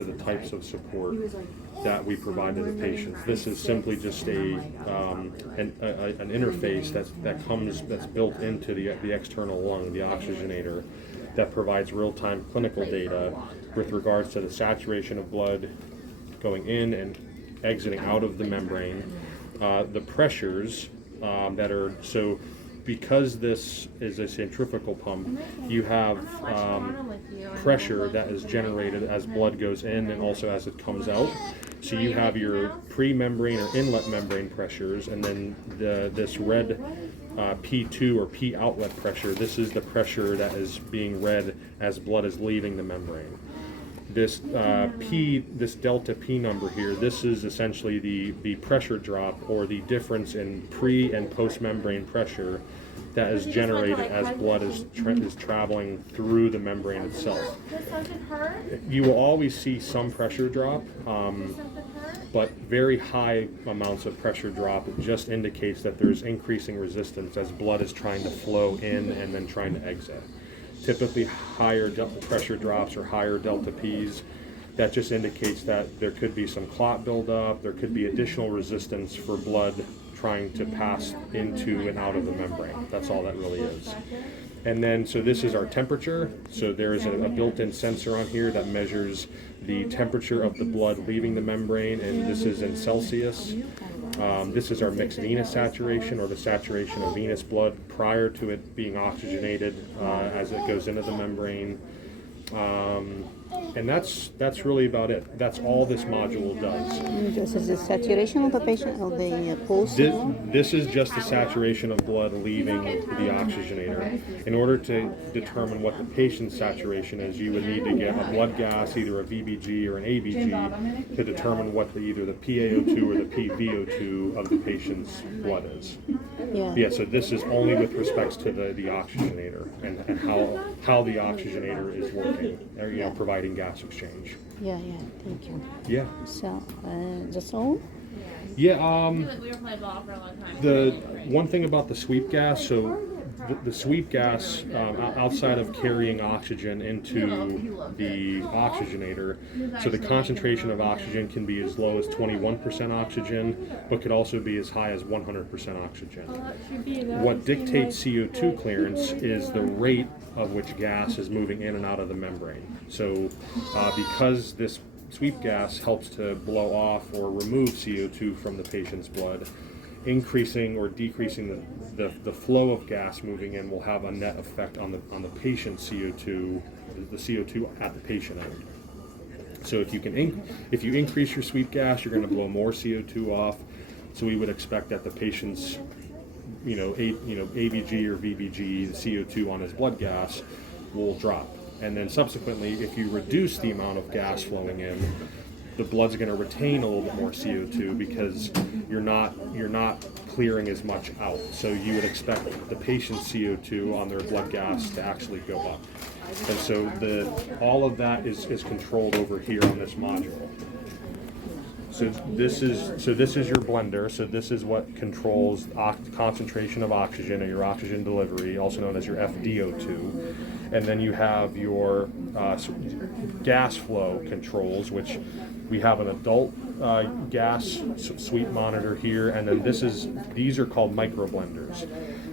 the types of support that we provide to the patients. This is simply just an interface that's built into the external lung, the oxygenator, that provides real-time clinical data with regards to the saturation of blood going in and exiting out of the membrane, the pressures that are so. Because this is a centrifugal pump, you have pressure that is generated as blood goes in and also as it comes out. So you have your pre-membrane or inlet membrane pressures, and then this red P2 or P outlet pressure. This is the pressure that is being read as blood is leaving the membrane. This this delta P number here, this is essentially the pressure drop or the difference in pre and post membrane pressure that is generated as blood is traveling through the membrane itself. You will always see some pressure drop, but very high amounts of pressure drop just indicates that there's increasing resistance as blood is trying to flow in and then trying to exit. Typically higher pressure drops or higher delta Ps, that just indicates that there could be some clot buildup, there could be additional resistance for blood trying to pass into and out of the membrane. That's all that really is. And then, so this is our temperature. So there is a built-in sensor on here that measures the temperature of the blood leaving the membrane, and this is in Celsius. This is our mixed venous saturation, or the saturation of venous blood prior to it being oxygenated as it goes into the membrane. And that's really about it. That's all this module does. This is the saturation of the patient, of the pulse? This is just the saturation of blood leaving the oxygenator. In order to determine what the patient's saturation is, you would need to get a blood gas, either a VBG or an ABG, to determine what either the PaO2 or the PVO2 of the patient's blood is. Yeah, so this is only with respects to the oxygenator and how the oxygenator is working, or, providing gas exchange. Yeah, thank you. Yeah. So, that's all? Yeah, the one thing about the sweep gas, so the sweep gas, outside of carrying oxygen into the oxygenator, so the concentration of oxygen can be as low as 21% oxygen, but could also be as high as 100% oxygen. What dictates CO2 clearance is the rate of which gas is moving in and out of the membrane. So because this sweep gas helps to blow off or remove CO2 from the patient's blood, increasing or decreasing the flow of gas moving in will have a net effect on the patient's CO2, the CO2 at the patient end. So if you increase your sweep gas, you're going to blow more CO2 off. So we would expect that the patient's ABG or VBG, the CO2 on his blood gas, will drop. And then subsequently, if you reduce the amount of gas flowing in, the blood's going to retain a little bit more CO2 because you're not clearing as much out. So you would expect the patient's CO2 on their blood gas to actually go up. And so all of that is controlled over here on this module. So this is your blender. So this is what controls concentration of oxygen, or your oxygen delivery, also known as your FDO2. And then you have your gas flow controls, which we have an adult gas sweep monitor here, and then these are called microblenders.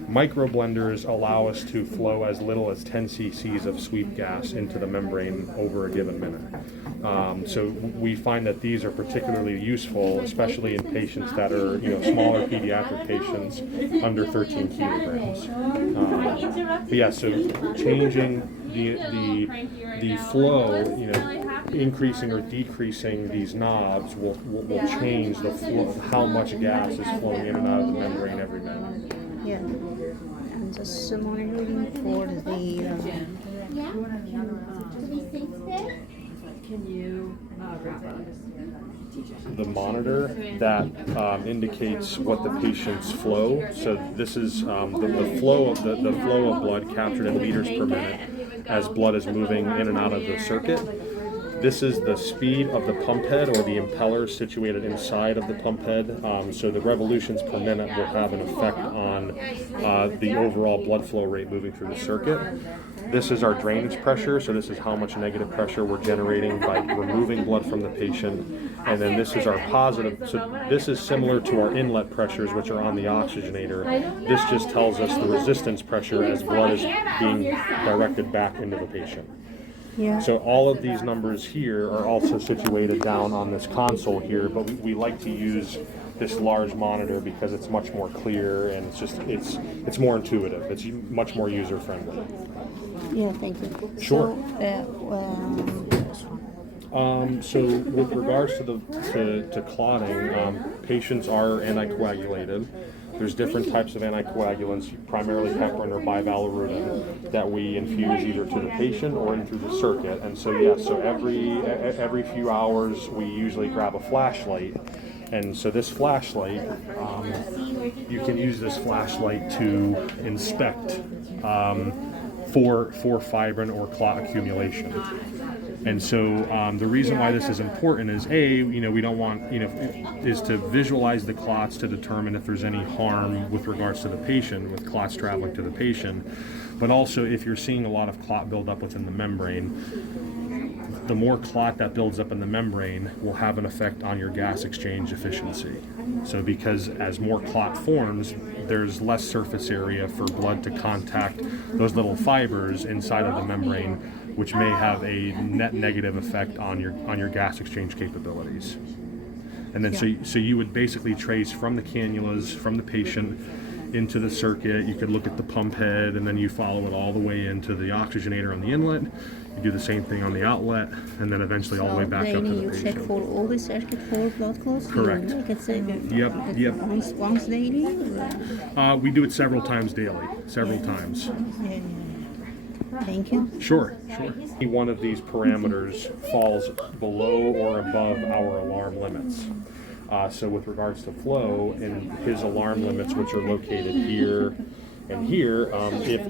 Microblenders allow us to flow as little as 10 cc's of sweep gas into the membrane over a given minute. So we find that these are particularly useful, especially in patients that are smaller pediatric patients under 13 kilograms. But yeah, so changing the flow, increasing or decreasing these knobs will change the flow, how much gas is flowing in and out of the membrane every minute. Yeah. And just monitoring for the Can you wrap up? The monitor that indicates what the patient's flow. So this is the flow of the flow of blood captured in liters per minute as blood is moving in and out of the circuit. This is the speed of the pump head or the impeller situated inside of the pump head. So the revolutions per minute will have an effect on the overall blood flow rate moving through the circuit. This is our drainage pressure, so this is how much negative pressure we're generating by removing blood from the patient. And then this is our positive, so this is similar to our inlet pressures, which are on the oxygenator. This just tells us the resistance pressure as blood is being directed back into the patient. Yeah. So all of these numbers here are also situated down on this console here, but we like to use this large monitor because it's much more clear and it's more intuitive. It's much more user friendly. Yeah, thank you. Sure. So, So with regards to clotting, patients are anticoagulated. There's different types of anticoagulants, primarily heparin or bivalirudin, that we infuse either to the patient or in through the circuit. And so yes, so every few hours we usually grab a flashlight. And so this flashlight, you can use this flashlight to inspect for fibrin or clot accumulation. And so the reason why this is important is we don't want, is to visualize the clots to determine if there's any harm with regards to the patient, with clots traveling to the patient. But also if you're seeing a lot of clot buildup within the membrane, the more clot that builds up in the membrane will have an effect on your gas exchange efficiency. So because as more clot forms, there's less surface area for blood to contact those little fibers inside of the membrane, which may have a net negative effect on your gas exchange capabilities. And then so you would basically trace from the cannulas, from the patient into the circuit. You could look at the pump head, and then you follow it all the way into the oxygenator on the inlet. You do the same thing on the outlet, and then eventually all the way back up to the you check patient. for all the circuit for blood clots? Correct. Yep. Once daily? We do it several times daily, several times. Yeah. Thank you. Sure. One of these parameters falls below or above our alarm limits. So with regards to flow and his alarm limits, which are located here and here, if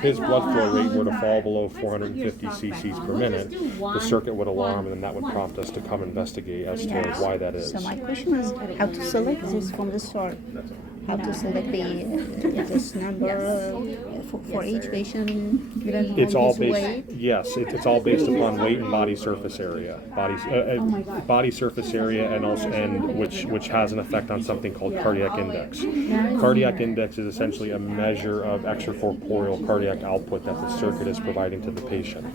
his blood flow rate were to fall below 450 cc's per minute, the circuit would alarm, and then that would prompt us to come investigate as to why that is. So my question is how to select this from the start. How to select this number for each patient given It's all his based. weight? Yes, it's all based upon weight and body surface area. Body surface area, and which has an effect on something called cardiac index. Cardiac index is essentially a measure of extracorporeal cardiac output that the circuit is providing to the patient.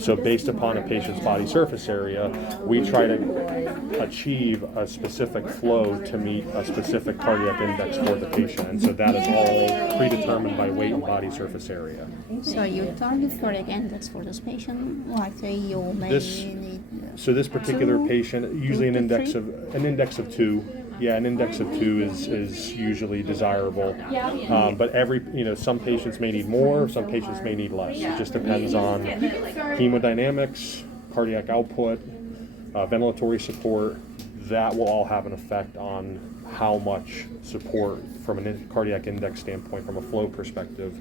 So based upon a patient's body surface area, we try to achieve a specific flow to meet a specific cardiac index for the patient, and so that is all predetermined by weight and body surface area. So you target cardiac index for this patient, like say you may need. So this particular patient, usually an index of 2. Yeah, an index of 2 is usually desirable. But some patients may need more, some patients may need less. It just depends on hemodynamics, cardiac output, ventilatory support. That will all have an effect on how much support from a cardiac index standpoint, from a flow perspective,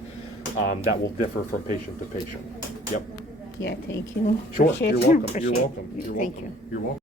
that will differ from patient to patient. Yep. Yeah, thank you. Sure. Appreciate You're it. welcome. Appreciate You're it. welcome. You're Thank welcome. you. You're welcome.